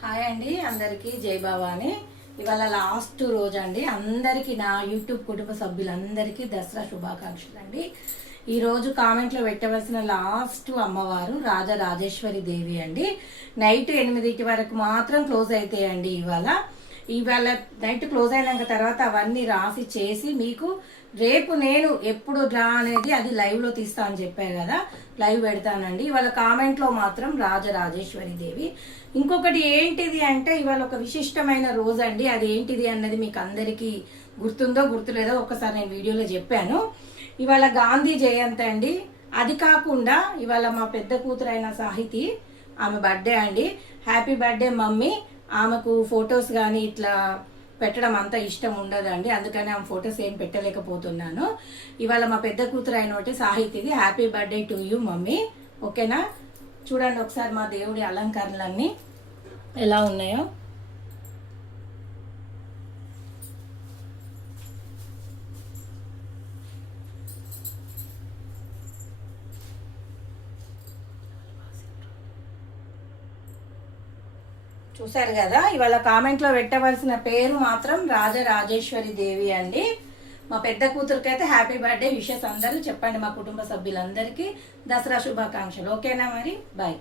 Hi అండి, అందరికీ జై భవాని. ఇవాళ లాస్ట్ రోజు అండి. అందరికీ నా యూట్యూబ్ కుటుంబ సభ్యులందరికీ దసరా శుభాకాంక్షలు అండి. ఈరోజు కామెంట్లో పెట్టవలసిన లాస్ట్ అమ్మవారు రాజరాజేశ్వరి దేవి అండి. నైట్ 8 వరకు మాత్రం క్లోజ్ అవుతాయండి. ఇవాళ నైట్ క్లోజ్ అయినాక తర్వాత అవన్నీ రాసి చేసి మీకు రేపు నేను ఎప్పుడు డ్రా అనేది అది లైవ్లో తీస్తా అని చెప్పారు కదా, లైవ్ పెడతానండి. ఇవాళ కామెంట్లో మాత్రం రాజరాజేశ్వరి దేవి. ఇంకొకటి ఏంటిది అంటే ఇవాళ ఒక విశిష్టమైన రోజు అండి. అది ఏంటిది అన్నది మీకు అందరికీ గుర్తుందో గుర్తులేదో ఒకసారి నేను వీడియోలో చెప్పాను. ఇవాళ గాంధీ జయంతి అండి. అది కాకుండా ఇవాళ మా పెద్ద కూతురైన సాహితి, ఆమె బర్త్డే అండి. Happy birthday mummy. ఆమెకు ఫొటోస్ కానీ ఇట్లా పెట్టడం అంత ఇష్టం ఉండదండి, అందుకని ఆమె ఫొటోస్ ఏం పెట్టలేకపోతున్నాను. ఇవాళ మా పెద్ద కూతురు అయిన సాహితిది happy birthday to you mummy. ఓకేనా? చూడండి ఒకసారి మా దేవుడి అలంకరణలన్నీ ఎలా ఉన్నాయో. చూసారు కదా. ఇవాళ కామెంట్లో పెట్టవలసిన పేరు మాత్రం రాజరాజేశ్వరి దేవి అండి. మా పెద్ద కూతురికి అయితే హ్యాపీ బర్త్డే విషెస్ అందరూ చెప్పండి. మా కుటుంబ సభ్యులందరికీ దసరా శుభాకాంక్షలు. ఓకేనా? మరి బాయ్.